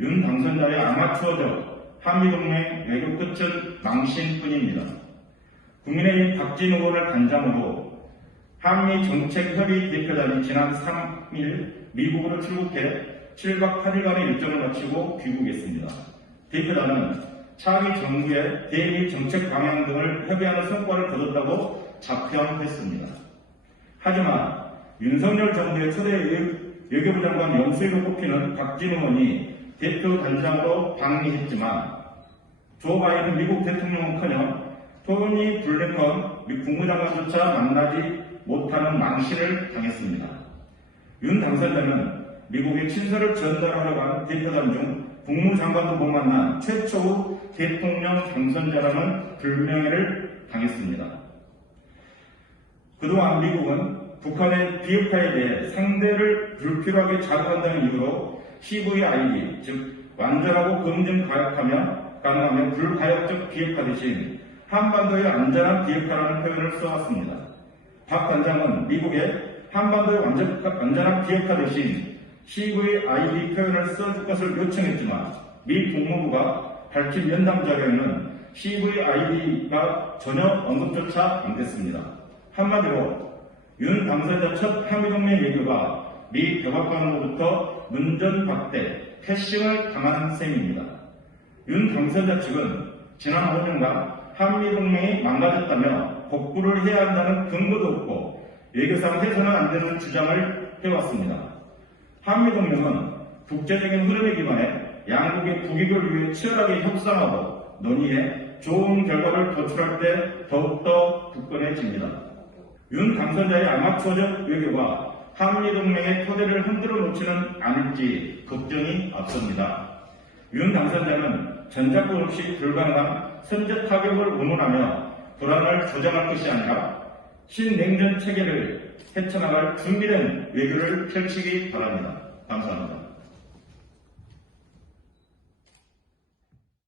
윤 당선자의 아마추어적 한미동맹 외교 끝은 망신뿐입니다. 국민의힘 박진 의원을 단장으로 한미 정책협의 대표단이 지난 3일 미국으로 출국해 7박 8일간의 일정을 마치고 귀국했습니다. 대표단은 차기 정부의 대미 정책 방향 등을 협의하는 성과를 거뒀다고 자평했습니다. 하지만 윤석열 정부의 초대 외교부 장관 영수위로 뽑히는 박진 의원이 대표 단장으로 방미했지만 조 바이든 미국 대통령은커녕 토니 블링컨 미 국무장관조차 만나지 못하는 망신을 당했습니다. 윤 당선자는 미국의 친서를 전달하러 간 대표단 중 국무장관도 못 만난 최초의 대통령 당선자라는 불명예를 당했습니다. 그동안 미국은 북한의 비핵화에 대해 상대를 불필요하게 자극한다는 이유로 CVID, 즉 완전하고 검증 가역하며 가능하면 불가역적 비핵화 대신 한반도의 안전한 비핵화라는 표현을 써왔습니다. 박 단장은 미국의 한반도의 완전, 완전한 비핵화 대신 CVID 표현을 써줄 것을 요청했지만 미 국무부가 밝힌 연담 자료에는 CVID가 전혀 언급조차 안 됐습니다. 한마디로 윤 당선자 첫 한미동맹 외교가 미 백악관으로부터 문전 박대, 패싱을 당한 셈입니다. 윤 당선자 측은 지난 5년간 한미동맹이 망가졌다며 복구를 해야 한다는 근거도 없고 외교상 해서는 안 되는 주장을 해왔습니다. 한미동맹은 국제적인 흐름에 기반해 양국의 국익을 위해 치열하게 협상하고 논의해 좋은 결과를 도출할 때 더욱더 굳건해집니다. 윤 당선자의 아마추어적 외교가 한미동맹의 토대를 흔들어 놓지는 않을지 걱정이 앞섭니다. 윤 당선자는 전작권 없이 불가능한 선제 타격을 운운하며 불안을 조장할 것이 아니라 신냉전 체계를 헤쳐나갈 준비된 외교를 펼치기 바랍니다. 감사합니다.